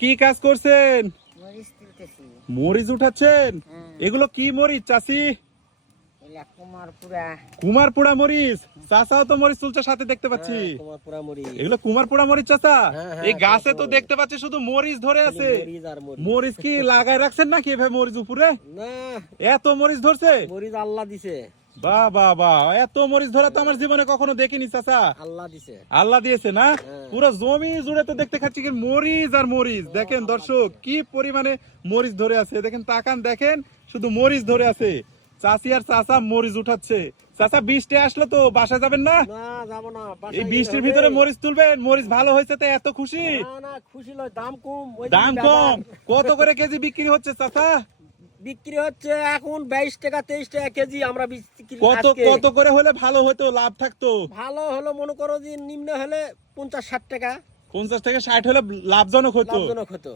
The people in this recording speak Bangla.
কি কাজ করছেন? মরিচ উঠাচ্ছেন? এগুলো কি মরিচ চাষি কুমারপুরা। মরিচ। চাষাও তো মরিচ তুলছে সাথে দেখতে পাচ্ছি। পুরা মুড়ি এগুলো কুমারপুরা মরিচ চাষা হ্যাঁ, হ্যাঁ, এই গাছে তো দেখতে পাচ্ছি শুধু মরিচ ধরে আছে। মরিচ কি লাগাই রাখছেন নাকি এভাবে মরিচ উপরে? এত মরিচ ধরছে? মরিচ আল্লাহ দিছে। বাহ বাহ বাহ এত মরিচ ধরা তো আমার জীবনে কখনো দেখিনি চাচা। আল্লাহ দিছে। আল্লাহ দিয়েছে না? হ্যাঁ। পুরো জমি জুড়ে তো দেখতে খাচ্ছি কি মরিচ আর মরিচ। দেখেন দর্শক কি পরিমাণে মরিচ ধরে আছে। দেখেন তাকান দেখেন শুধু মরিচ ধরে আছে। চাষি আর চাষা মরিচ উঠাচ্ছে। চাষা বৃষ্টি আসলো তো বাসা যাবেন না? যাব না এই বৃষ্টির ভিতরে মরিচ তুলবেন। মরিচ ভালো হয়েছে তো এত খুশি? না না খুশি দাম কম দাম কম। কত করে কেজি বিক্রি হচ্ছে চাচা? বিক্রি হচ্ছে এখন বাইশ টাকা তেইশ টাকা কেজি আমরা বিক্রি কত কত করে হলে ভালো হতো লাভ থাকতো? ভালো হলো মনে করো যে নিম্ন হলে পঞ্চাশ ষাট টাকা। পঞ্চাশ থেকে ষাট হলে লাভজনক হতো। লাভজনক হতো।